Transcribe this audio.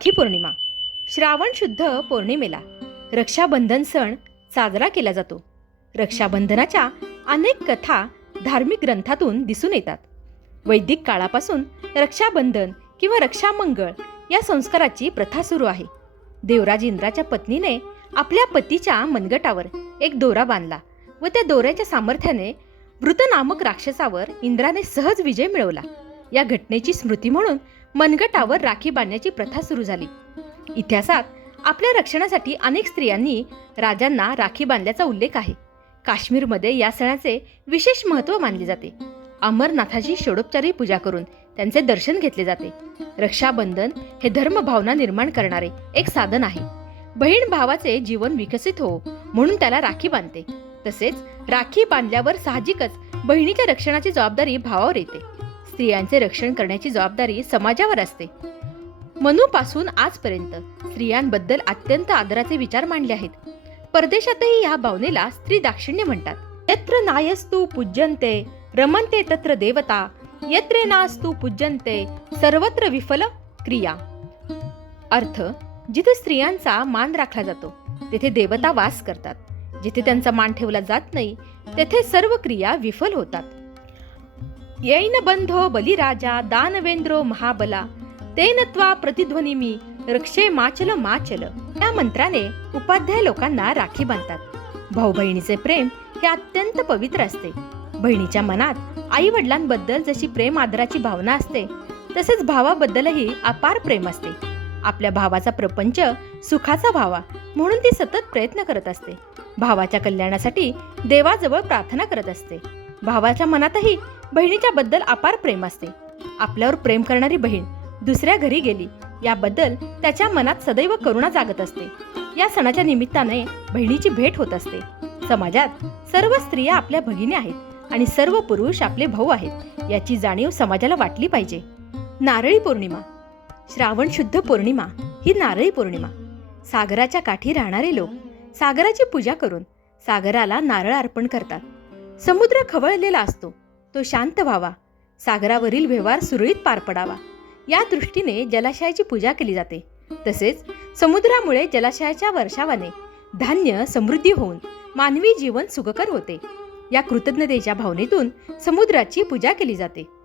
राखी पौर्णिमा. श्रावण शुद्ध पौर्णिमेला. रक्षाबंधन सण साजरा केला जातो. रक्षाबंधनाच्या अनेक कथा धार्मिक ग्रंथातून दिसून येतात. वैदिक काळापासून रक्षाबंधन किंवा रक्षामंगळ या संस्काराची प्रथा सुरू आहे. देवराज इंद्राच्या पत्नीने आपल्या पतीच्या मनगटावर एक दोरा बांधला व त्या दोऱ्याच्या सामर्थ्याने वृत नामक राक्षसावर इंद्राने सहज विजय मिळवला. या घटनेची स्मृती म्हणून मनगटावर राखी बांधण्याची प्रथा सुरू झाली. इतिहासात आपल्या रक्षणासाठी अनेक स्त्रियांनी राजांना राखी बांधल्याचा उल्लेख आहे. काश्मीरमध्ये या सणाचे विशेष महत्त्व मानले जाते. अमरनाथाची षोडोपचारी पूजा करून त्यांचे दर्शन घेतले जाते. रक्षाबंधन हे धर्मभावना निर्माण करणारे एक साधन आहे. बहीण भावाचे जीवन विकसित हो म्हणून त्याला राखी बांधते. तसेच राखी बांधल्यावर साहजिकच बहिणीच्या रक्षणाची जबाबदारी भावावर येते. स्त्रियांचे रक्षण करण्याची जबाबदारी समाजावर असते. मनूपासून आजपर्यंत स्त्रियांबद्दल अत्यंत आदराचे विचार मांडले आहेत. परदेशातही या भावनेला स्त्री दाक्षिण्य म्हणतात. यत्र नायस्तु पूज्यन्ते रमन्ते तत्र देवता यत्रे नास्तु पूज्यन्ते सर्वत्र विफल क्रिया. अर्थ जिथे स्त्रियांचा मान राखला जातो तेथे देवता वास करतात. जिथे त्यांचा मान ठेवला जात नाही तेथे सर्व क्रिया विफल होतात. येईन बंधो बलिराजा दानवेंद्रो महाबला. तेन त्वा प्रतिध्वनिमी रक्षे माचल माचल. या मंत्राने उपाध्याय लोकांना राखी बांधतात. भाऊ बहिणीचे प्रेम हे अत्यंत पवित्र असते. बहिणीच्या मनात आई वडिलांबद्दल जशी प्रेम आदराची भावना असते तसेच भावाबद्दलही अपार प्रेम असते. आपल्या भावाचा प्रपंच सुखाचा व्हावा म्हणून ती सतत प्रयत्न करत असते. भावाच्या कल्याणासाठी देवाजवळ प्रार्थना करत असते. भावाच्या मनातही बहिणीच्या बद्दल अपार प्रेम असते. आपल्यावर प्रेम करणारी बहीण दुसऱ्या घरी गेली याबद्दल त्याच्या मनात सदैव करुणा जागत असते. या सणाच्या निमित्ताने बहिणीची भेट होत असते. समाजात सर्व स्त्रिया आपल्या भगिनी आहेत आणि सर्व पुरुष आपले भाऊ आहेत याची जाणीव समाजाला वाटली पाहिजे. नारळी पौर्णिमा. श्रावण शुद्ध पौर्णिमा ही नारळी पौर्णिमा. सागराच्या काठी राहणारे लोक सागराची पूजा करून सागराला नारळ अर्पण करतात. समुद्र खवळलेला असतो. तो शांत व्हावा. सागरावरील व्यवहार सुरळीत पार पडावा. या दृष्टीने जलाशयाची पूजा केली जाते. तसेच समुद्रामुळे जलाशयाच्या वर्षावाने धान्य समृद्धी होऊन मानवी जीवन सुखकर होते. या कृतज्ञतेच्या भावनेतून समुद्राची पूजा केली जाते.